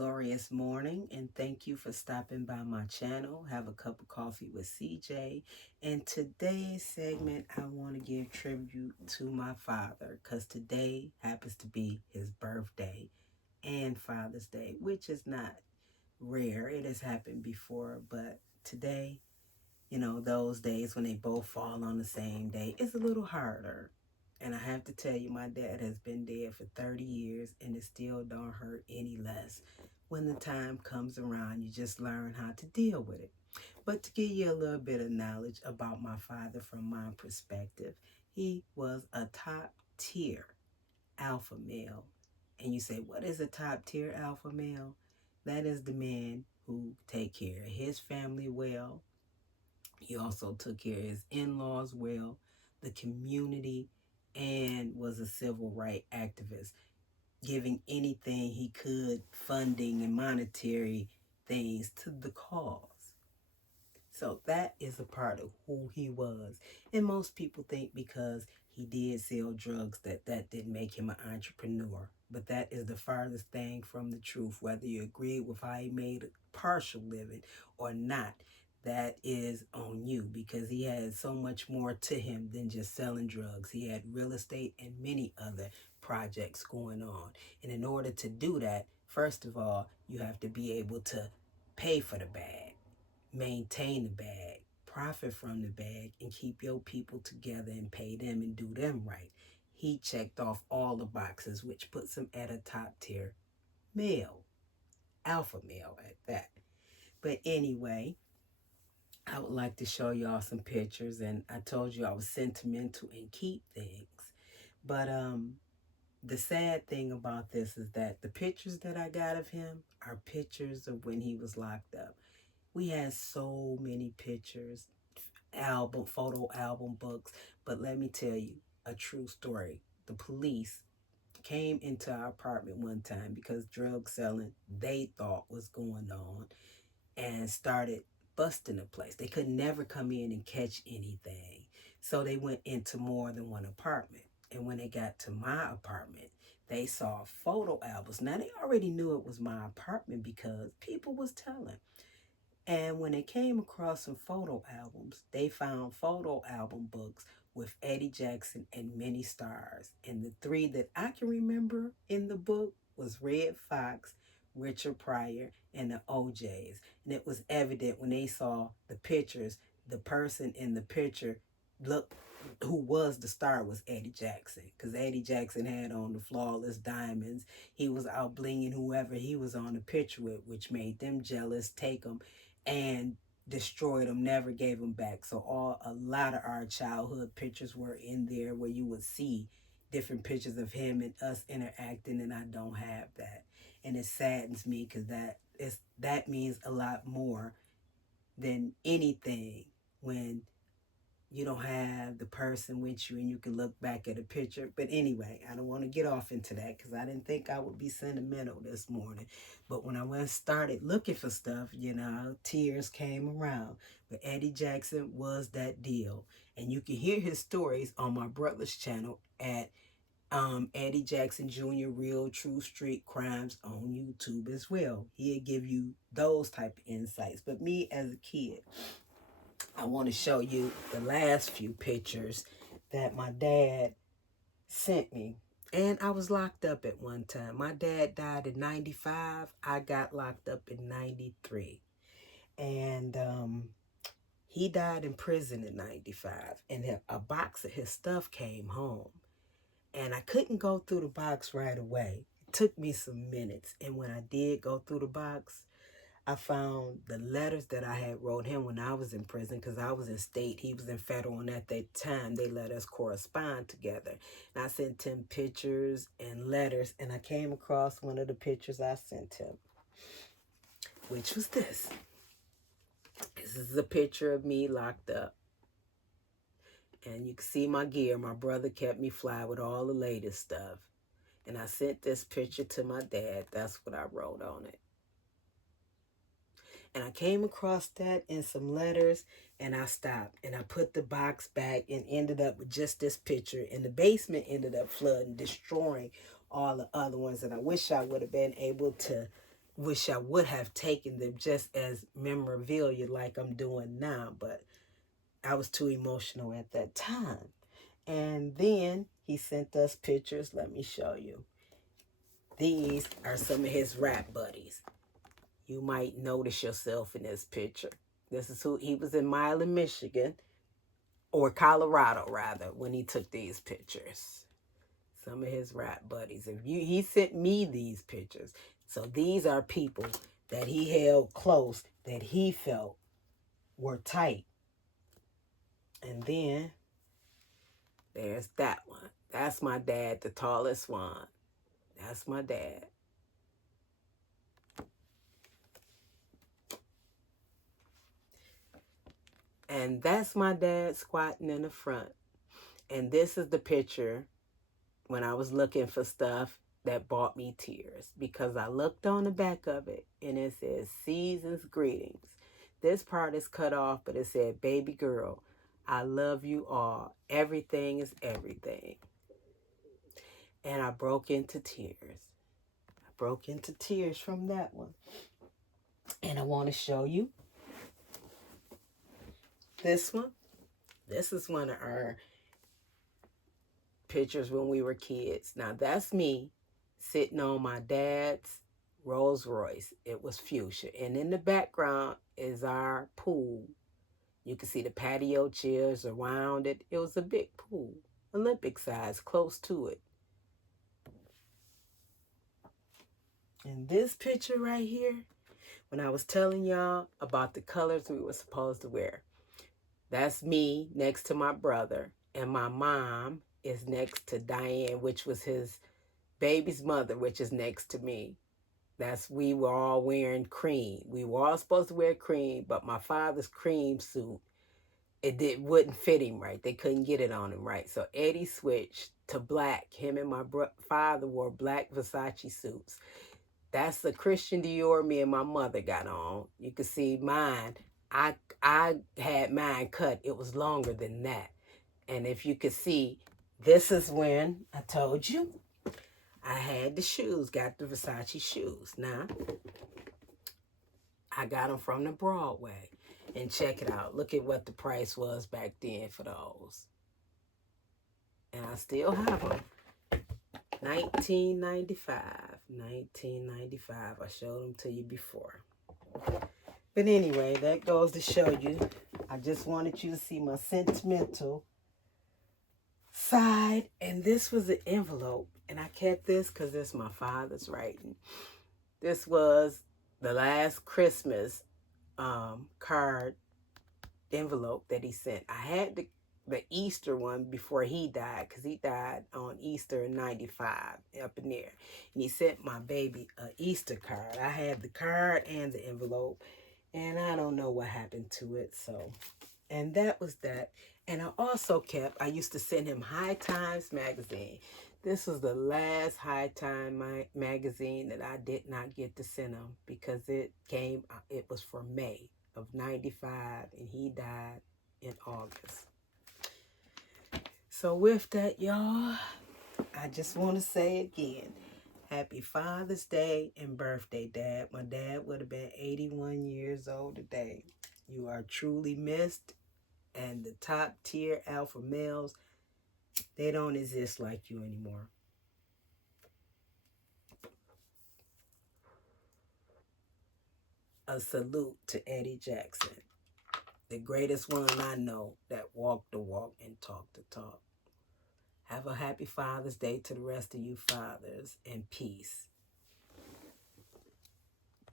glorious morning, and thank you for stopping by my channel. Have a cup of coffee with CJ. In today's segment, I want to give tribute to my father because today happens to be his birthday and Father's Day, which is not rare. It has happened before, but today, those days when they both fall on the same day is a little harder. And I have to tell you, my dad has been dead for 30 years and it still don't hurt any less. When the time comes around, you just learn how to deal with it. But to give you a little bit of knowledge about my father from my perspective, he was a top tier alpha male. And you say, what is a top tier alpha male? That is the man who take care of his family well. He also took care of his in-laws well, the community, and was a civil rights activist, giving anything he could, funding and monetary things to the cause. So that is a part of who he was. And most people think because he did sell drugs that didn't make him an entrepreneur. But that is the farthest thing from the truth. Whether you agree with how he made a partial living or not, that is on you, because he had so much more to him than just selling drugs. He had real estate and many other projects going on. And in order to do that, first of all, you have to be able to pay for the bag, maintain the bag, profit from the bag, and keep your people together and pay them and do them right. He checked off all the boxes, which puts him at a top tier male, alpha male at that. But anyway, I would like to show y'all some pictures, and I told you I was sentimental and keep things. But the sad thing about this is that the pictures that I got of him are pictures of when he was locked up. We had so many pictures, photo album books, but let me tell you a true story. The police came into our apartment one time because drug selling they thought was going on and started busting the place. They could never come in and catch anything. So they went into more than one apartment. And when they got to my apartment, they saw photo albums. Now they already knew it was my apartment because people was telling. And when they came across some photo albums, they found photo album books with Eddie Jackson and many stars. And the three that I can remember in the book was Red Fox, Richard Pryor, and the OJs. And it was evident when they saw the pictures, the person in the picture looked who was the star was Eddie Jackson, because Eddie Jackson had on the flawless diamonds. He was out blinging whoever he was on the picture with, which made them jealous, take them and destroyed them, never gave them back. So a lot of our childhood pictures were in there where you would see different pictures of him and us interacting, and I don't have that. And it saddens me because that means a lot more than anything when you don't have the person with you and you can look back at a picture. But anyway, I don't want to get off into that because I didn't think I would be sentimental this morning. But when I went started looking for stuff, tears came around. But Eddie Jackson was that deal. And you can hear his stories on my brother's channel at Eddie Jackson Jr. Real True Street Crimes on YouTube as well. He'll give you those type of insights. But me as a kid, I want to show you the last few pictures that my dad sent me. And I was locked up at one time. My dad died in 95. I got locked up in 93. And he died in prison in 95. And a box of his stuff came home. And I couldn't go through the box right away. It took me some minutes. And when I did go through the box, I found the letters that I had wrote him when I was in prison, because I was in state, he was in federal, and at that time they let us correspond together. And I sent him pictures and letters, and I came across one of the pictures I sent him, which was this. This is a picture of me locked up. And you can see my gear. My brother kept me fly with all the latest stuff. And I sent this picture to my dad. That's what I wrote on it. And I came across that in some letters, and I stopped. And I put the box back and ended up with just this picture. And the basement ended up flooding, destroying all the other ones. And I wish I would have been able to wish I would have taken them just as memorabilia like I'm doing now, but I was too emotional at that time. And then he sent us pictures. Let me show you. These are some of his rap buddies. You might notice yourself in this picture. This is who he was in Milan, Michigan, or Colorado rather, when he took these pictures. Some of his rap buddies. He sent me these pictures. So these are people that he held close, that he felt were tight. And then there's that one. That's my dad, the tallest one. That's my dad. And that's my dad squatting in the front. And this is the picture when I was looking for stuff that brought me tears, because I looked on the back of it and it says season's greetings. This part is cut off, but it said, baby girl, I love you all. Everything is everything. And I broke into tears. I broke into tears from that one. And I want to show you this one. This is one of our pictures when we were kids. Now that's me sitting on my dad's Rolls Royce. It was fuchsia. And in the background is our pool. You can see the patio chairs around it. It was a big pool, Olympic size, close to it. And this picture right here, when I was telling y'all about the colors we were supposed to wear, that's me next to my brother, and my mom is next to Diane, which was his baby's mother, which is next to me. We were all wearing cream. We were all supposed to wear cream, but my father's cream suit, wouldn't fit him right. They couldn't get it on him right. So Eddie switched to black. Him and my father wore black Versace suits. That's the Christian Dior me and my mother got on. You can see mine. I had mine cut. It was longer than that. And if you could see, this is when I told you I had the shoes, got the Versace shoes. Now, I got them from the Broadway. And check it out. Look at what the price was back then for those. And I still have them. 1995. 1995. I showed them to you before. But anyway, that goes to show you. I just wanted you to see my sentimental side. And this was an envelope. And I kept this because it's my father's writing. This was the last Christmas card envelope that he sent. I had the Easter one before he died, because he died on Easter in 95 up in there. And he sent my baby an Easter card. I had the card and the envelope, and I don't know what happened to it. So, and that was that. And I used to send him High Times magazine. This was the last High Time magazine that I did not get to send him, because it was for May of 95, and he died in August. So with that, y'all, I just want to say again, happy Father's Day and birthday, Dad. My dad would have been 81 years old today. You are truly missed, and the top tier alpha males, they don't exist like you anymore. A salute to Eddie Jackson, the greatest one I know that walked the walk and talked the talk. Have a happy Father's Day to the rest of you fathers, and peace.